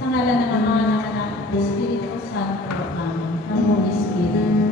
Sa ngalan ng Ama, ng Anak, at ng Espiritu Santo. Amen. Hamunis Spirit.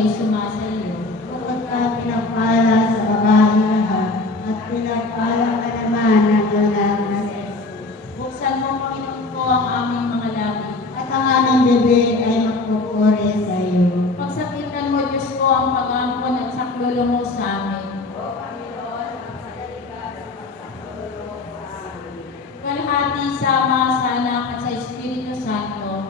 ay sumasa iyo. Bukod ka pinagpala sa babaeng lahat, at pinagpala ka naman ng anak na Jesus. Buksan mo, Panginoon ko, ang aming mga labi. At ang aming bibig ay magpupuri sa iyo. Pagsakitan mo, Diyos ko, ang pag-ampon at saklolo mo sa amin. Kalahati sama sa Anak at sa Espiritu Santo.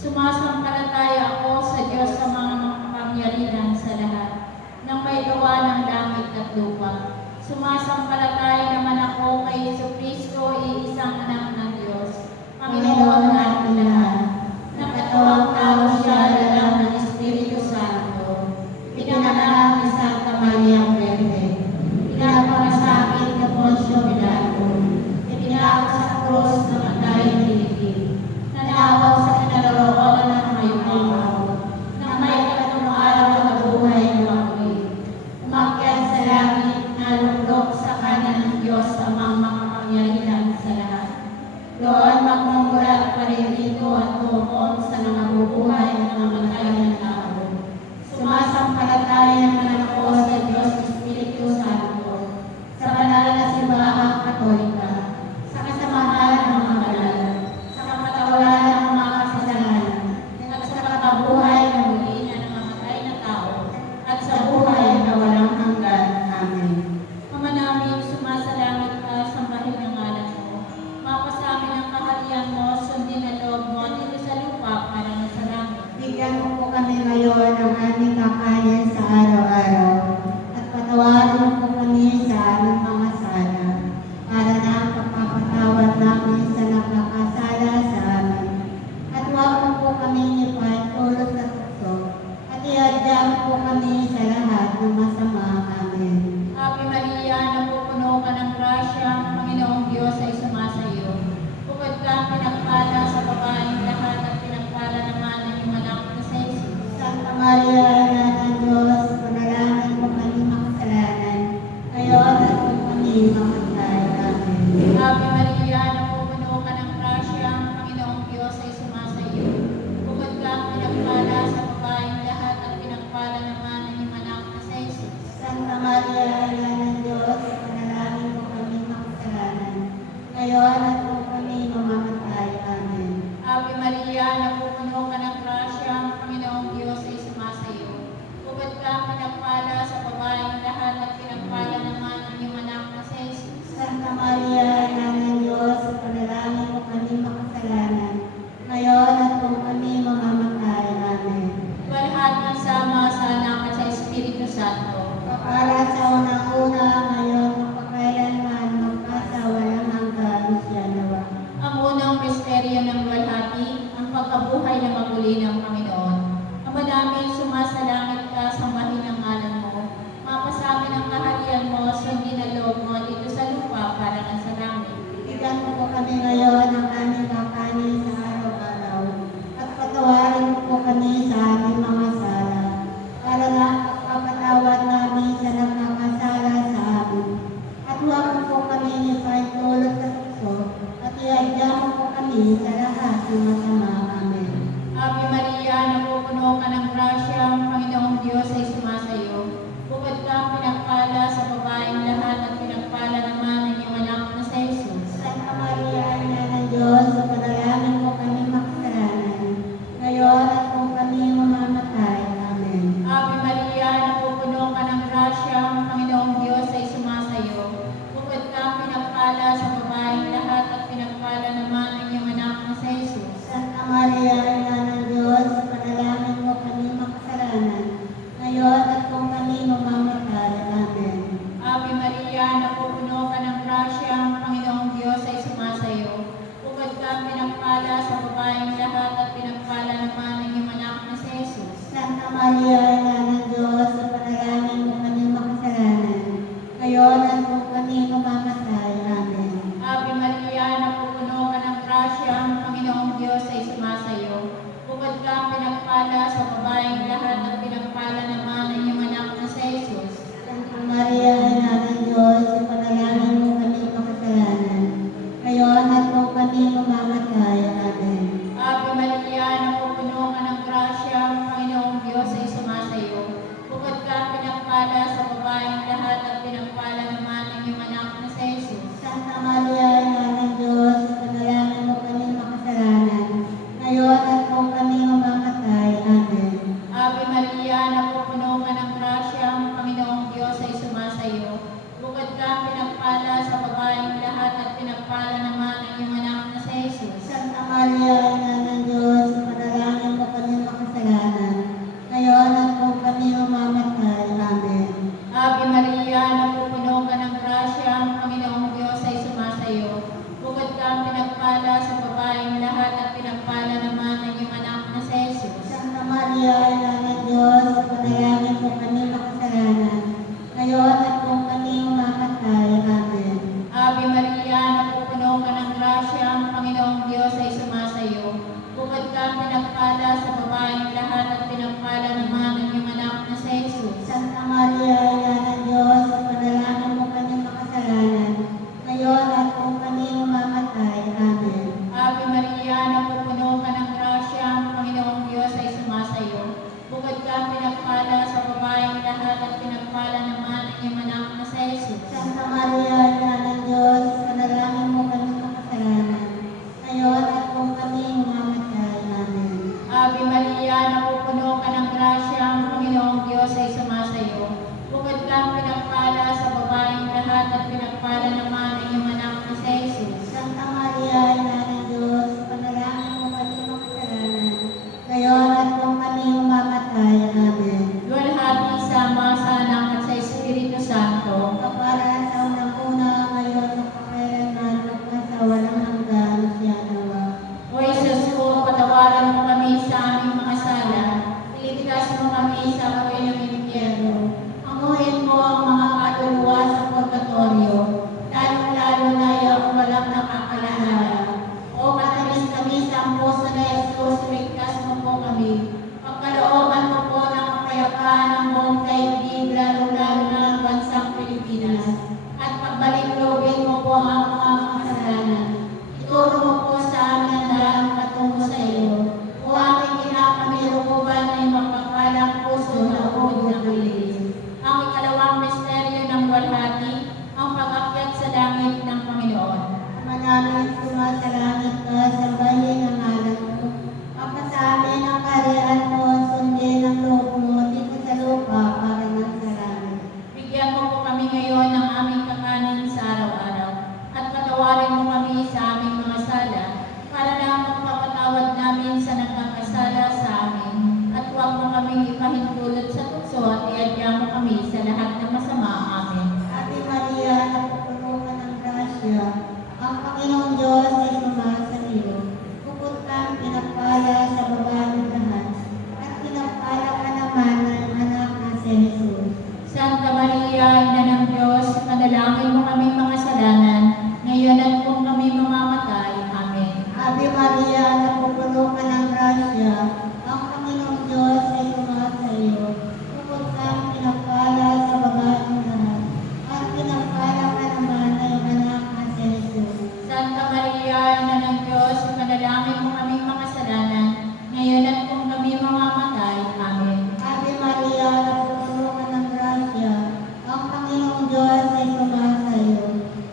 Sumasampalataya ako sa Diyos sa mga makapangyarihan sa lahat, ng may gawa ng langit at lupa. Sumasampalataya naman ako kay Jesucristo, iisang anak ng Diyos, Panginoon natin lahat. Nakatawang tao siya, lalang ng Espiritu Santo. Pinanganak ni Santa Maria Puente. Pinapangasakit na Poncio Pilato. Ipinako sa krus na matay Pilipin. Nanawag sa kinaroroonan ng mayumang ako. Nang may ikatlong araw na buhay ng ako'y. Umakyat sa langit, nalundok sa kanan ng Diyos amang makapangyarihan sa lahat. Doon magmumura at paririto at tuon sa nangabubuhay at namatay ng tao. Sumasampalataya naman ako sa Diyos Espiritu Santo, sa banal na simbahang Katolika, sa kasamahan ng mga banal, sa kapatawaran ng mga kasalanan, at sa pagkabuhay na muli na nangamatay na tao, at sa buhay na walang hanggan. Amen. Ama namin, sumasalangit ka, sambahin ang ngalan mo. Mapasa amin ang kaharian mo, sundin ang loob mo dito sa lupa para sa langit. Bigyan mo po kami ngayon ng aming kakanin sa araw-araw, at patawarin mo po kami sa aming mga sala, para na ang pagpapatawad namin sa nagkakasala sa amin. At huwag mo po kami ipahintulot sa tukso, at iadya mo po kami sa lahat ng masama. Amen. Ave Maria, napupuno ka ng grasya, ang Panginoong Diyos ay sumasa iyo. Bukod kang pinagpala sa babaeng lahat at pinagpala naman ng iyong anak na sa Jesus. Santa Maria, Ina ng Diyos, panalangin mo kami makasalanan, ngayon at kung kami mamatay. Amen. Ave Maria, napupuno ka ng grasya, ang Panginoong Diyos ay sumasa iyo. Bukod kang pinagpala sa babaeng lahat at pinagpala naman ng iyong anak na sa Jesus. Santa Maria, Ina ng Diyos, panalangin mo kami makasalanan, ngayon at kung kami mamamatay. Amen. Ave Maria, napupuno ka ng grasya, ang Panginoong Diyos ay sumasa iyo. Bukod kang pinagpala sa babaeng lahat at pinagpala naman ng iyong anak na sa Jesus. Santa Maria, Ina ng Diyos, panalangin mo kami makasalanan, ngayon at kung kami mamamatay. Amen. Walhati sama sa Anak at sa Espiritu Santo. Para sa unang-una, ngayon, magpakailanman, magpasawalang hanggan siya nawa. Ang unang misteryo ng luwalhati, ang pagkabuhay na maguli ng Panginoon. Ama namin, sumasalangit ka, sambahin ang ngalan mo. Mapasamin ang kaharian mo, sundin ang loob mo dito sa lupa para na sa langit. Bigyan mo po kami ngayon ng aming kakanin sa araw-araw, at patawarin mo po kami sa aming mga sala, para na pagpapatawad namin sa nagkakasala sa amin. At huwag mo po kami ipahintulot sa tukso, at iadya mo po kami sa lahat ng masama. Amen. Ave Maria, napupuno ka ng grasya, ang Panginoong Diyos ay sumasa iyo. Bukod kang pinagpala sa babaeng lahat at pinagpala naman ng iyong anak na sa Jesus. Santa Maria, Ina ng Diyos, panalangin mo kami makasalanan, ngayon at kung kami mamamatay. Amen. Ave Maria, napupuno ka ng grasya, ang Panginoong Diyos ay sumasa iyo. Bukod kang pinagpala sa babaeng lahat at pinagpala naman ng iyong anak na sa Jesus. Santa ng puso na Jesus, ligtas mo po kami. Pagkalooban mo po ng kapayapaan ng buong daigdig, lalo-lalo na ang bansang Pilipinas. At pagbalik-lobin mo po ang mga kasalanan. Ituro mo po sa amin ang daan patungo sa iyo. O aming kinakamilukuban ay magpakalang puso na ubod ng lilis. Ang ikalawang misteryo ng walhati, ang pag-akyat sa langit ng Panginoon. Ama namin, sumasalangit ka, sambahin ang ngalan mo. Pagkasamin ang kaharian mo, sundin ang loob mo dito sa lupa para ng sa langit. Bigyan mo po kami ngayon ng aming kakanin sa araw-araw. At patawarin mo kami sa aming mga sala, para na ang pagpapatawad namin sa nagkakasala sa amin. At huwag mo kaming ipahintulot sa tukso at iadya mo kami sa lahat ng masama. Amen. Ate Maria, napupuno ka ng grasya, ang Panginoong Diyos ay sumasa iyo. Bukod kang pinagpala sa babaeng lahat, at pinagpala ka naman ng anak na si Jesus. Santa Maria, Ina ng Diyos, panalangin mo kaming mga kasalanan, ngayon at kung kami mamamatay. Amen. Ave Maria, napupuno ka ng grasya, ang Panginoong Diyos ay sumasa iyo. Bukod kang pinagpala sa babaeng lahat, at pinagpala ka naman ng anak na si Jesus. Santa Maria, Ina ng Diyos, panalangin mo kaming mga kasalanan, ngayon at kung kami mamamatay. Amen. Ave Maria, napupuno ka ng grasya, ang Panginoong Diyos ay sumasa iyo.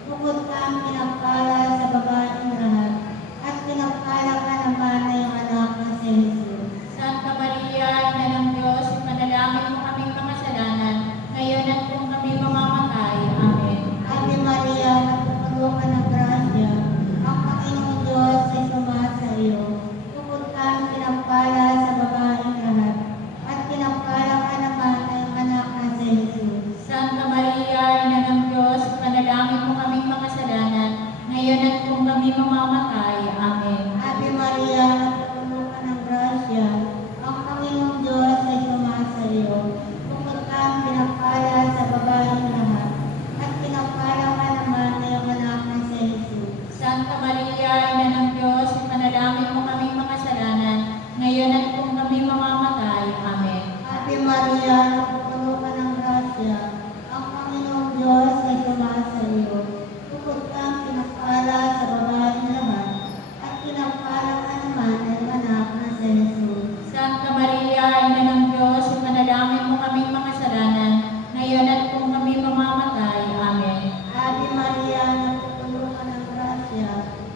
Bukod kang pinagpala sa babaeng lahat, at pinagpala ka naman ng anak na si Jesus. Santa Maria, Ina ng Diyos, panalangin mo kaming mga kasalanan, ngayon at kung kami mamamatay. Amen. Ave Maria, napupuno ka ng grasya, ang Panginoong Diyos ay sumasa iyo. Bukod kang pinagpala sa babaeng lahat, at pinagpala ka naman ng anak na si Jesus. Santa Maria, Ina ng Diyos, panalangin mo kaming mga kasalanan, ngayon at kung kami mamamatay. Amen. Ave Maria, napupuno ka ng grasya, ang Panginoong Diyos ay sumasa iyo. Bukod kang pinagpala sa babaeng lahat, at pinagpala ka naman ng anak na si Jesus. Santa Maria, Ina ng Diyos, panalangin mo kaming mga kasalanan, ngayon at kung kami mamamatay. Amen. Ave Maria, napupuno ka ng grasya, ang Panginoong Diyos ay sumasa iyo. Bukod kang pinagpala sa babaeng lahat, at pinagpala ka naman ng anak na si Jesus. Santa Maria, Ina ng Diyos, panalangin mo kaming mga kasalanan, ngayon at kung kami mamamatay. Amen. Ave Maria, napupuno ka ng grasya,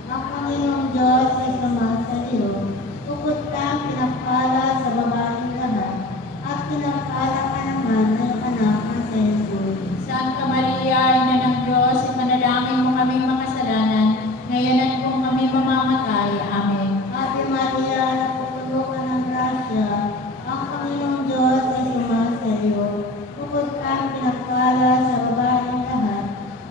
ang Panginoong Diyos ay sumasa iyo. Bukod kang pinagpala sa babaeng lahat, at pinagpala ka naman ng anak na si Jesus. Santa Maria, Ina ng Diyos, panalangin mo kaming mga kasalanan, ngayon at kung kami mamamatay. Amen. Ave Maria, napupuno ka ng grasya, ang Panginoong Diyos ay sumasa iyo. Bukod kang pinagpala sa babaeng lahat,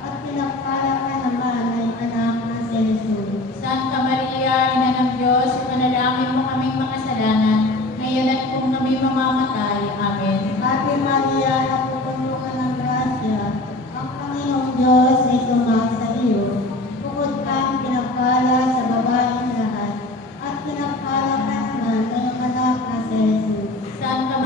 at pinagpala ka naman ng anak na si Jesus. Santa Maria, Ina ng Diyos, panalangin mo kaming mga kasalanan, ngayon at kung kami mamamatay. Amen. Ave Maria, napupuno ka ng grasya, ang Panginoong Diyos ay sumasa iyo. Bukod kang pinagpala sa babaeng lahat, at pinagpala ka naman ng anak na si Jesus. Santa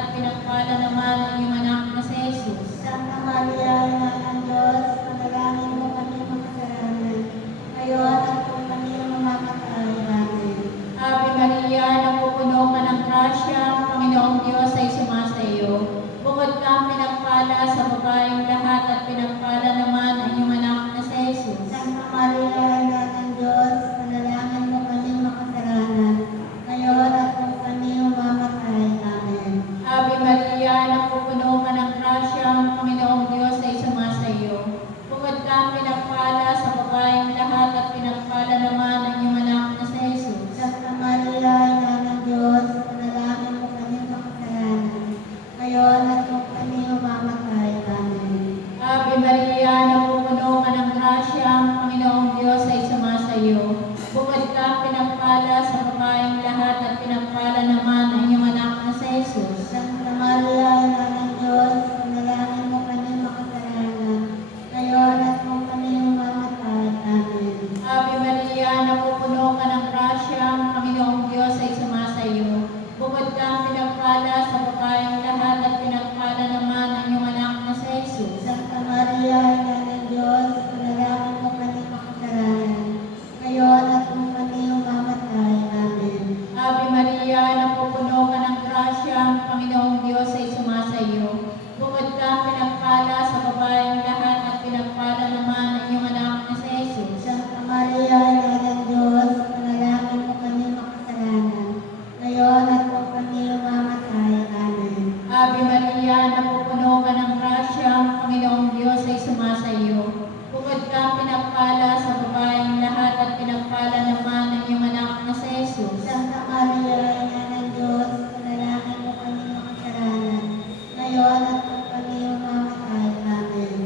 at pinagpala naman ang iyong anak na si Jesus. Santa Maria, Ina ng Diyos, panalangin mo kami makasalanan, ngayon at kung kami mamamatay. Amen. Ave Maria, napupuno ka ng grasya, ang Panginoong Diyos ay sumasa iyo. Bukod kang pinagpala sa babaeng lahat at pinagpala naman ang iyong anak na si Jesus. Santa Maria, Ina ng Diyos, panalangin mo kami makasalanan, ngayon at kung kami mamamatay. Amen. Ave Maria, napupuno ka ng grasya, ang Panginoong Diyos ay sumasa iyo. Bukod kang pinagpala sa babaeng lahat at pinagpala naman ang iyong anak na si Jesus. Santa Maria, Ina ng Diyos, panalangin mo kami makasalanan, ngayon at kung kami mamamatay. Amen. Ave Maria, napupuno ka ng grasya, ang Panginoong Diyos ay sumasa iyo. Bukod kang pinagpala sa babaeng lahat at pinagpala naman ang iyong anak na si Jesus. Santa Maria, Ina ng Diyos, panalangin mo kami makasalanan, ngayon at kung kami mamamatay. Amen. Ave Maria, napupuno ka ng grasya, ang Panginoong Diyos ay sumasa iyo. Bukod kang pinagpala sa babaeng lahat at pinagpala naman ang iyong anak na si Jesus. Santa Maria, Ina ng Diyos, panalangin mo kami makasalanan, ngayon at kung kami mamamatay. Amen. Ave Maria, napupuno ka ng grasya, ang Panginoong Diyos ay sumasa iyo. Bukod kang pinagpala sa babaeng lahat at pinagpala naman ang iyong anak na si Jesus. Santa Maria, Ina ng Diyos, panalangin mo kami makasalanan, ngayon at kung kami mamamatay. Amen. Ave Maria, napupuno ka ng grasya, ang Panginoong Diyos ay sumasa iyo. Bukod kang pinagpala sa babaeng lahat at pinagpala naman ang iyong anak na si Jesus. Santa Maria, Ina ng Diyos, panalangin mo kami makasalanan, ngayon at kung kami mamamatay. Amen.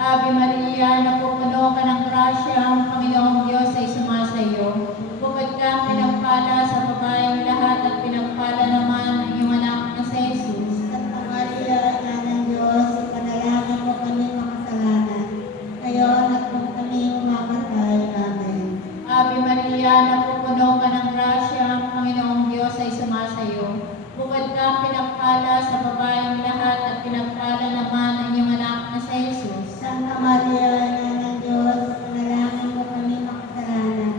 Ave Maria, napupuno ka ng grasya, ang Panginoong Diyos ay sumasa iyo. Bukod kang pinagpala sa babaeng lahat at pinagpala naman ang iyong anak na si Jesus. Santa Maria, Ina ng Diyos, panalangin mo kami makasalanan, ngayon at kung kami mamamatay. Amen. Ave Maria, napupuno ka ng grasya, ang Panginoong Diyos ay sumasa iyo. Bukod kang pinagpala sa babaeng lahat at pinagpala naman ang iyong anak na si Jesus. Santa Maria, Ina ng Diyos, panalangin mo kami makasalanan,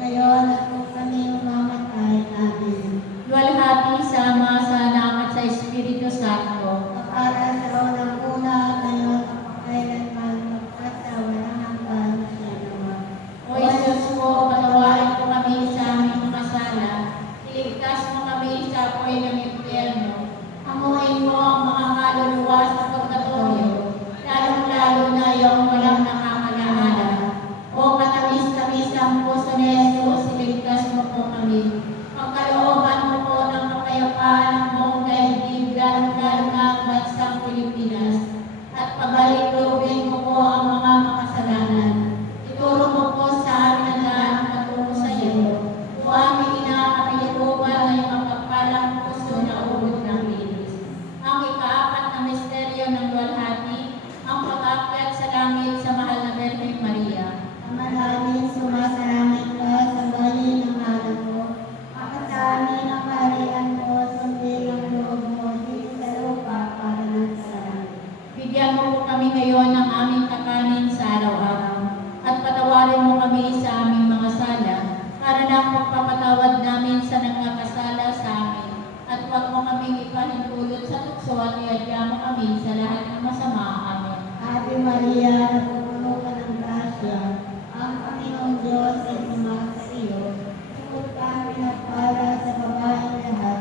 ngayon at kung kami mamamatay. Amen. Luwalhati sa Ama, sa Anak at sa Espiritu Santo. Para sa unang-una, ngayon at magkailanman, magpasawalang hanggan. Amen. O Jesus ko, patawarin mo kami sa aming mga sala. Iligtas mo kami sa apoy ng impyerno. Hamuin mo ang mga kaluluwa sa purgatorio, lalong-lalo na yung walang nakakalaala. O katamis-tamis ang puso ni Jesus, iligtas mo po kami. Pagkalooban mo po ng kapayapaan ng buong daigdig, lalo-lalo na ang bansang Pilipinas. At pabalik-lubin mo po ang mga makasalanan. Ituro mo po sa amin ang daan patungo sa iyo. O aming inakapilikuban na yung mapagpalang puso na ubod ng linis. Ang ikaapat na misteryo ng luwalhati, ang pag-akyat sa langit sa mahal na Birheng Maria. Ama namin, sumasalangit ka sa bayan ng ngalan mo. Sa amin ang kaharian mo, sundin ang loob mo, dito sa lupa para ng sa langit. Bigyan mo po kami ngayon ng aming kakanin sa araw-araw. At patawarin mo kami sa aming mga sala, para na ang pagpapatawad namin sa nagkakasala sa amin. At huwag mo kaming ipahintulot sa tukso at iadya mo kami sa lahat ng masama. Amen. Ave Maria, napupuno ka ng grasya, ang Panginoong Diyos ay sumasa iyo. Bukod ka pinagpala sa babaeng lahat,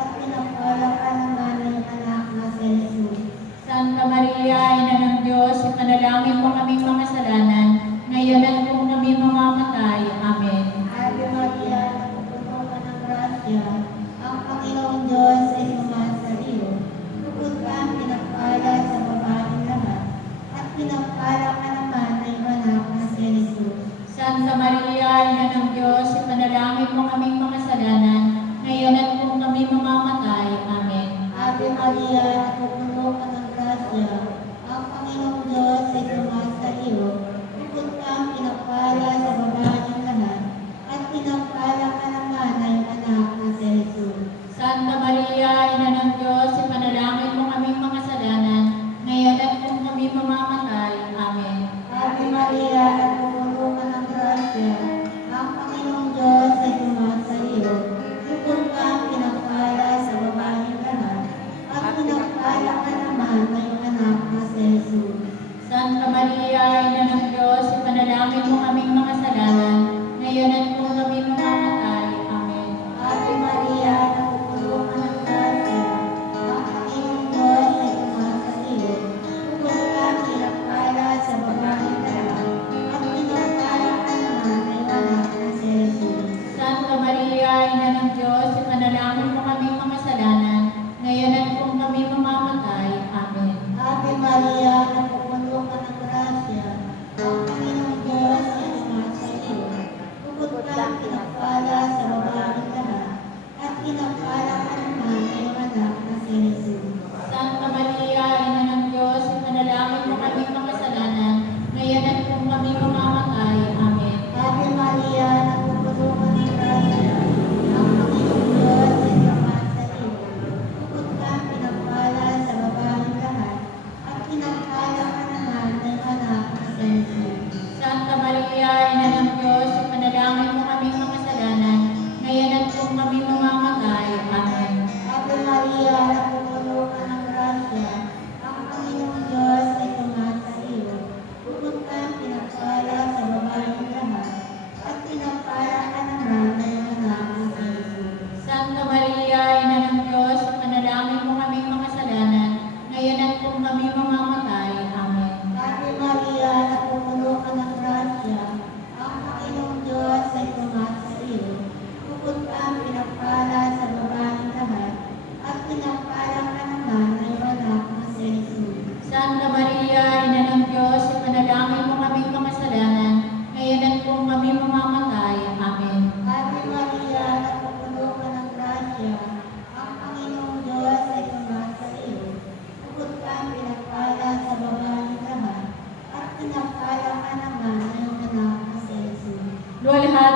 at pinagpala ka naman ng anak na si Jesus. Santa Maria, Ina ng Diyos, ipanalangin mo kaming mga kasalanan, ngayon at kung kami mamamatay. Amen. Ave Maria, napupuno ka ng grasya, ang Panginoong Diyos ay sumasa iyo. Bukod ka pinagpala sa babaeng lahat, at pinagpala ka naman ng anak na si Jesus. Santa Maria, Ina ng Diyos, ipanalangin mo kaming mga kasalanan, ngayon at kung kami mamamatay. Amen. Ave Maria, napupuno ka ng grasya, ang Panginoong Diyos ay sumasa iyo. Bukod ka pinagpala sa babaeng lahat, at pinagpala ka naman ng anak na si Jesus. Santa Maria, Ina ng Diyos, ipanalangin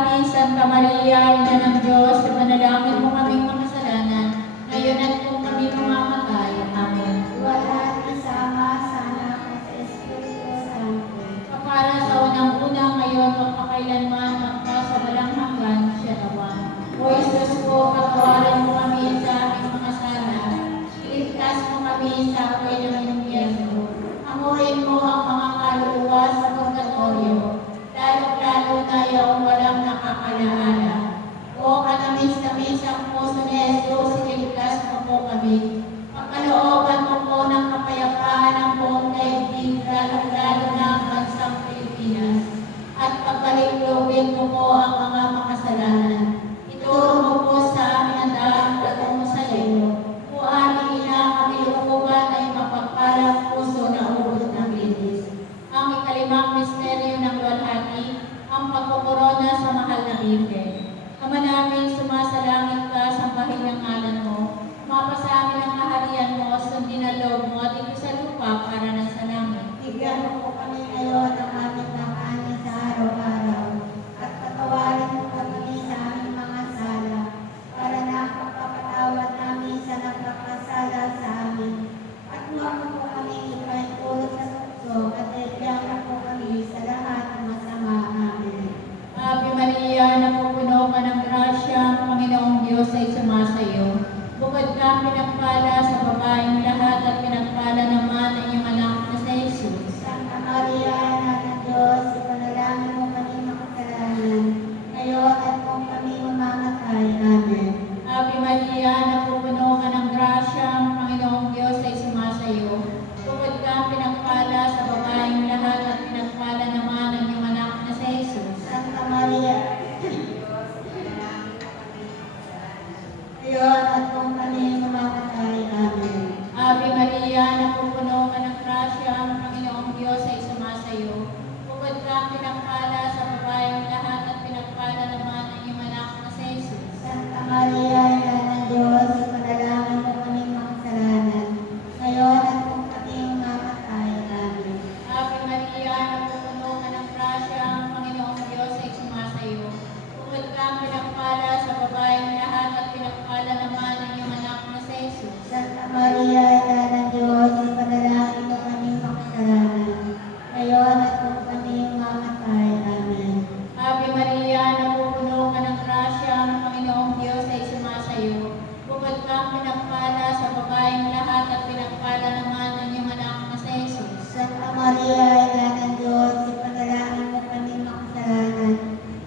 Luwalhati, Santa Maria, Ina ng Diyos, ipanalangin mo kaming makasalanan, ngayon at kung kami mamamatay. Amen. Luwalhati sa Ama, sa Anak, at sa Espiritu Santo. Kapara sa unang-una, ngayon, magpakailanman, magpasawalang hanggan, siya naman. O Isus ko, patawarin mo kami sa aming mga sala, iligtas mo kami sa apoy ng impyerno. Amuhin mo ang mga kaluluwa sa purgatorio, lalo-lalo na yung walang nakakalaala. O katamis-tamis ang puso ni Jesus, iligtas mo po kami. Pagkalooban mo po ng kapayapaan ang buong daigdig, lalo-lalo na ang bansang Pilipinas. At pagkalilugin mo po ang mga makasalanan. Ituro mo po sa amin ang daan patungo sa iyo. O aming ina, kami lukuban ay mapagpalang puso na ubod ng linis. Ang ikalimang misteryo ng luwalhati, ang pagkukorona sa mahal na Birhen. Ama namin, sumasalangit ka, sambahin ang ngalan mo. Mapasa amin ang kaharian mo, sundin ang loob mo, at ito sa lupa para na sa langit. Bigyan mo po kami ngayon ng aming kakanin sa araw-araw, at patawarin mo po kami sa aming mga sala, para na ang pagpapatawad namin sa nagkakasala sa amin. At huwag mo po kami ipahintulot sa tukso, at bigyan mo po kami sa lahat ng masama. Amen. Ave Maria, napupuno ka ng grasya, ang Panginoong Diyos ay sumasayo. Bukod ka pinagpala sa babaeng lahat at pinagpala naman ang iyong anak na sa Jesus. Santa Maria, Anak ng Diyos, ipanalangin mo kami makasalanan, ngayon at kung kami mamamatay. Amen. Ave Maria, napupuno ka ng grasya, ang Panginoong Diyos ay sumasayo. Bukod ka pinagpala sa babaeng lahat at pinagpala naman ang iyong anak na sa Jesus. Santa Maria, ngayon at kung kami mamamatay. Amen. Ave Maria, napupuno ka ng grasya, ang Panginoong Diyos ay sumasayo. Bukod ka pinagpala sa babaeng lahat at pinagpala naman ang iyong anak na sa Jesus. Santa Maria, Ina ng Diyos, ipanalangin mo kami makasalanan, ngayon at kung kami mamamatay. Amen. Ave Maria, napupuno ka ng grasya, ang Panginoong Diyos ay sumasayo. Bukod ka pinagpala sa babaeng lahat at pinagpala naman ang iyong anak na sa Jesus. Santa Maria, Ina ng Diyos, ipanalangin mo kami makasalanan, ngayon at kung kami mamamatay. Amen. Ave Maria, napupuno ka ng grasya, ang Panginoong Diyos ay sumasayo. Bukod ka pinagpala sa babaeng lahat at pinagpala naman ang iyong anak na sa Jesus. Santa Maria, Ina ng Diyos, ipanalangin mo kami makasalanan,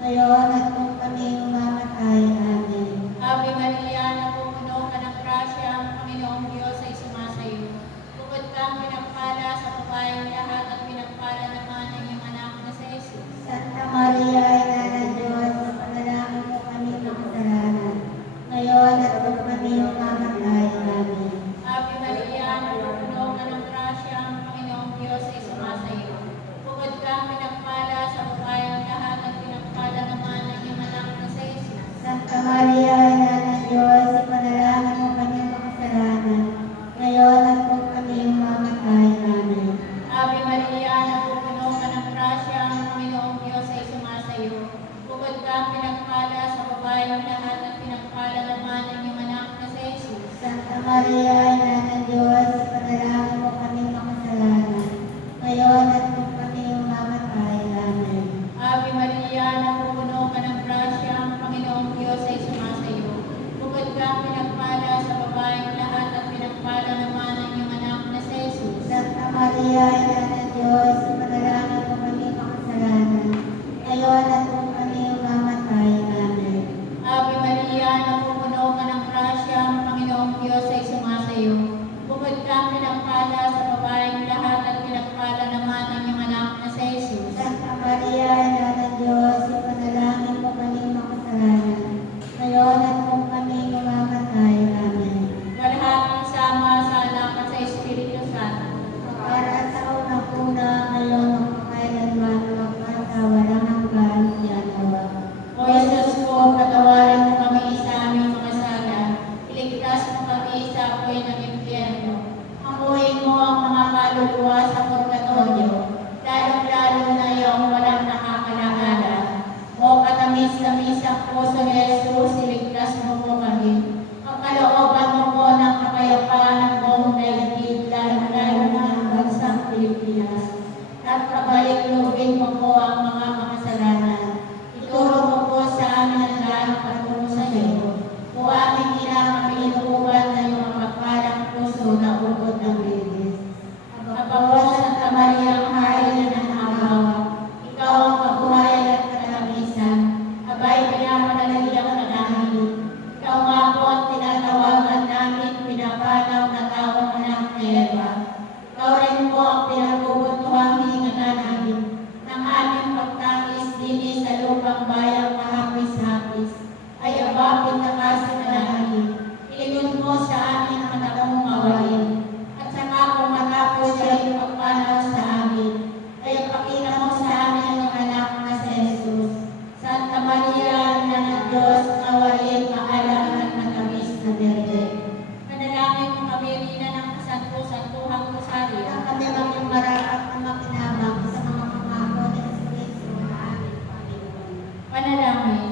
ngayon at kung kami mamamatay. Amen. Ave Maria, napupuno ka ng grasya, ang Panginoong Diyos ay sumasayo. Bukod ka pinagpala sa babaeng lahat at pinagpala naman ang iyong anak na sa Jesus. Santa Maria, Ina ng Diyos, ipanalangin mo kami makasalanan, ngayon at kung kami mamamatay. Amen. Ave Maria, napupuno ka ng grasya, ang Panginoong Diyos ay sumasayo. Bukod ka pinagpala sa babaeng lahat at pinagpala naman ang iyong anak na sa Jesus. Santa Maria, Ina ng Diyos, ipanalangin mo kami makasalanan, ngayon at kung kami mamamatay. Amen. Ave Maria, napupuno ka ng grasya, ang Panginoong Diyos ay sumasayo. Bukod ka pinagpala sa babaeng lahat at pinagpala naman ang iyong anak na sa Jesus. Santa Maria, Ina ng Diyos, ipanalangin mo kami makasalanan, ngayon at kung kami mamamatay. Amen. Ave Maria, napupuno ka ng grasya, ang Panginoong Diyos ay sumasayo. Bukod ka pinagpala sa babaeng lahat at pinagpala naman ang iyong anak na sa Jesus. Santa Maria, Ina ng Diyos, ipanalangin mo kami makasalanan, ngayon at kung kami mamamatay. Amen. Ave Maria, napupuno ka ng grasya, ang Panginoong Diyos ay sumasayo. sa puso ni Jesus, iligtas mo po kami. Pagkalooban mo po ng kapayapaan ng buong daigdig, lalo-lalo na ang bansang Pilipinas. At pabalik-lubin mo po ang mga makasalanan. Ituro mo po sa amin ang daan patungo sa iyo. O aming ina, kami inuuban na iyong mapagpalang puso na ubod ng linis. Aba po, Santa Maria, ang hari na nangahawa, ikaw ang kabuhayan at katamisan. Abay, pinapanalangin ka namin. Ikaw nga po ang tinatawagan namin, pinapanaw na tawang anak ni Eva. Ikaw rin po ang pinagbubutuhang hingatan namin ng aming pagtangis din sa lupang bayang kahapis-hapis. Ay abapin na kasi na namin. Ilingon mo sa amin ang anak mong mawain. At saka kung matapos siya yung pagpanaw sa amin, ay pakita mo sa amin ang anak na si Jesus. Santa Maria, Ina ng Diyos, nawain, maalam at matamis na berde. Manalangin mo kami rina ng kasanto-santuhang rosaryo. Ang kami maging marapat na makinabang sa mga pangako ni Kristo na aming Panginoon. Panalangin.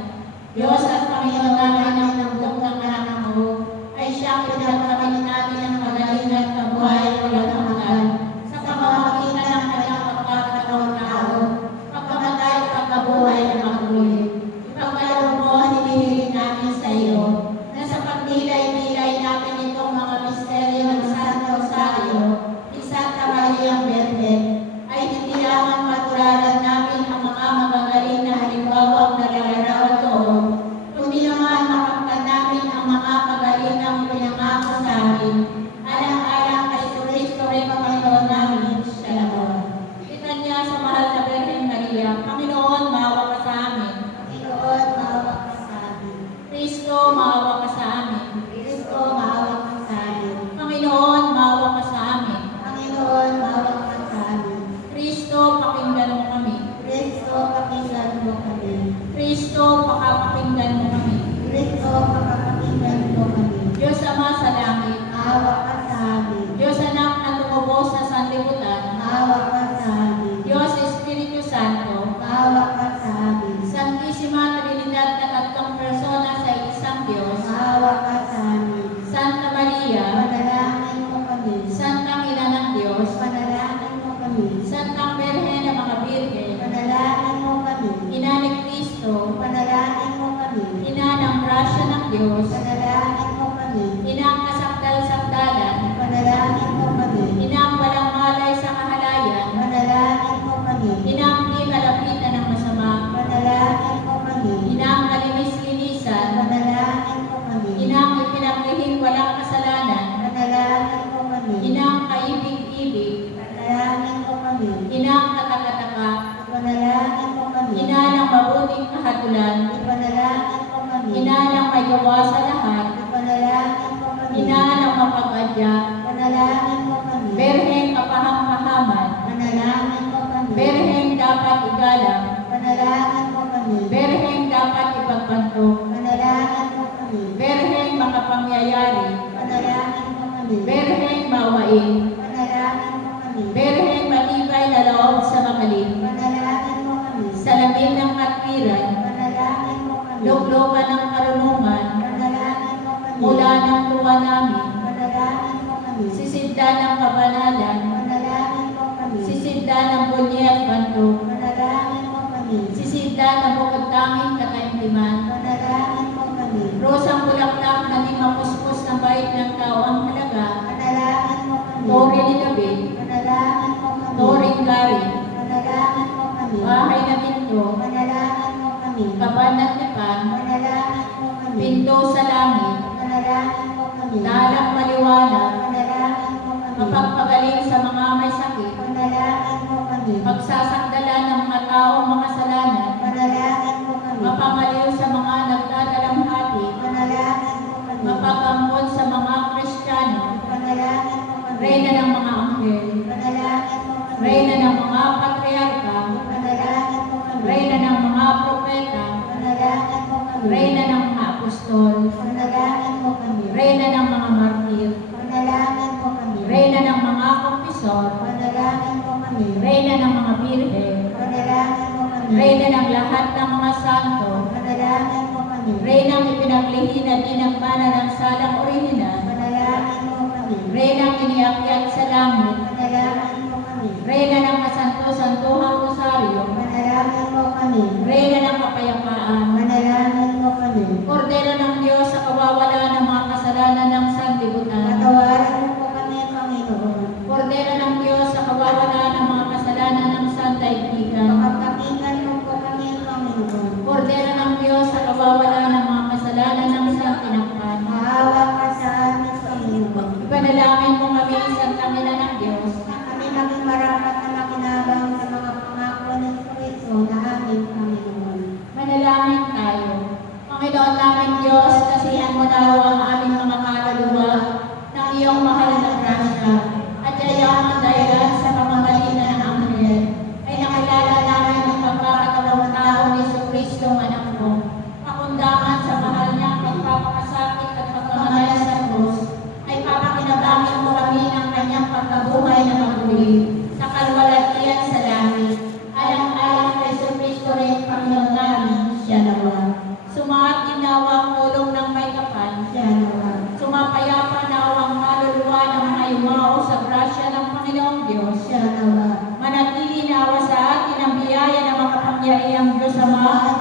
Diyos at Panginoon namin ang nagdog ng anak mo, ay siyang pinagkamit namin ang magaling at kabuhay walang hanggan sa pamamagitan ng kanyang pagkakataon na tao, pagkamatay at pagkabuhay na magmuli. Ipagkaloob mo ang hinihiling namin sa iyo, na sa pagdilay-dilay namin itong mga misteryo ng Santo Rosario ni Santa Maria Virgen, ay hindi lamang matularan namin ang mga magagaling na halimbawang nalalarawan doon, kundi naman makamtan namin ang mga kagalingang pinangako sa amin, alang-alang kay Kristo rin Panginoon namin siya Lord. Litanya sa mahal na Birhen Maria, Panginoon, maawa ka sa amin. Panginoon, maawa ka sa amin. Kristo, maawa ka sa amin. Kristo, maawa ka sa amin. Panginoon, maawa ka sa amin. Panginoon, maawa ka sa amin. Kristo, pakinggan mo kami. Kristo, pakinggan mo kami. Kristo, pakapakinggan mo kami. Kristo, pakapakinggan mo kami. Diyos Ama sa langit, Maawa ka sa amin. Diyos Anak na tumubos sa sanlibutan, Maawa ka sa amin. Diyos Espiritu Santo, Maawa ka sa amin. Santisima Trinidad na tatlong persona sa isang Diyos, Maawa ka sa amin. Santa Maria, Panalangin mo kami. Santang Ina ng Diyos, Panalangin mo kami. Santang Birhen ng mga Birhen, Panalangin mo kami. Ina ni Cristo, Panalangin mo kami. Ina ng grasya ng Diyos, Panalangin mo kami. Ina ang kasakdal-sakdalan, Panalangin mo kami. Ina ang walang malay sa kahalayan, Panalangin mo kami. Ina ang di kalapitan ng masama, Panalangin mo kami. Ina ang kalinis-linisan, Panalangin mo kami. Ina ang ipinaglihim walang kasalanan, Panalangin mo kami. Ina ang kaibig-ibig, Panalangin mo kami. Ina ang katakataka, Panalangin mo kami. Ina ng mabuting kahatulan, Panalangin mo kami. Ina ng may gawa sa lahat, Panalangin mo kami. Ina ng mapag-adya, Panalangin mo kami. Berheng kapahang-pahaman, Panalangin mo kami. Berheng dapat igalang, Panalangin mo kami. Berheng dapat ipagpantok, Panalangin mo kami. Berheng makapangyayari, Panalangin mo kami. Berheng mawain, Panalangin mo kami. Berheng matibay na loob sa makalim, Panalangin mo kami. salamin ng katwiran, Panalangin mo kami. lugloban ng karunungan, Panalangin mo kami. mula ng tuwa namin, Panalangin mo kami. sisidla ng kabanalan, Panalangin mo kami. sisidla ng bunyi at bantok, Panalangin mo kami. sisidla ng bukod tanging kataimtiman, Panalangin mo kami. rosang bulaklak na di mapuspos ng bait ng tao ang halaga, Panalangin mo kami. tore ni David, Panalangin mo kami. toring gari, Panalangin mo kami. bahay na pinto, Panalangin mo kami. kaban at tipan, Panalangin mo kami. pinto sa langit, Panalangin mo kami. dalang maliwanag, Panalangin mo kami. mapagpagaling sa mga may sakit, Panalangin mo kami. pagsasakdalan ng mga taong makasalanan, Panalangin mo kami. mapamaliw sa mga nagdadalamhati, Panalangin mo kami. mapagambon sa mga Kristiyano, Panalangin mo kami. reyna ng mga anghel, Panalangin mo kami. reyna ng mga patriarka, Panalangin mo kami. reyna ng mga propeta, Panalangin mo kami. reyna ng mga apostol, Panalangin mo kami. reyna ng mga martir, Panalangin mo kami. reyna ng mga kompisor, Panalangin mo kami. reyna ng mga birhen, Panalangin mo kami. reyna ng lahat ng mga santo, Panalangin mo lihin at inagmana ng salang orihinal, Panalangin mo kami. Reynang iniakyat sa langit, Panalangin mo kami. Reyna ng kasanto-santuhang rosaryo, Panalangin mo kami. Reyna ng kapayapaan, Panalangin mo kami. Kordero ng Diyos sa kawawalan ng mga kasalanan ng sanlibutan, Patawarin mo po kami, Panginoon. Kordero ng Diyos sa kawawalan ng mga kasalanan ng sandaigdigan, Pagpapakinggan mo po kami, Panginoon. Kordero ng Diyos sa kawawalan ng mga kasalanan ng santinakpan, Maawa ka sa amin, Panginoon. ipanalangin mo kami sa Ina ng Diyos, Na kami maging marapat na makinabang sa mga pangako ng Kristo na aming Panginoon. manalangin tayo. Panginoon namin Diyos, kasihan mo daw ang aming mga kaluluwa ng iyong mahal na grasya at yayamang dahilan sa pamamagitan ng Anghel ay nakilala namin ang pagkakatawang tao ni Jesucristo ang anak mo, pakundangan sa mahal niyang pagpapakasakit at pagkamatay sa krus, ay papakinabangin mo kami ng kanyang pagkabuhay na maguli sa kalwalatian sa langit, alang-alang kay Jesucristo rin Panginoon namin, siya nawa. Sumaat ginawang tulong ng may kapal, Siya nawa. sumapayapa na ang maluluwa ng mga yumao sa grasya ng Panginoong Diyos. Siya nawa. Manatili na awa sa atin ang biyaya ng makapangyarihang Diyos Ama,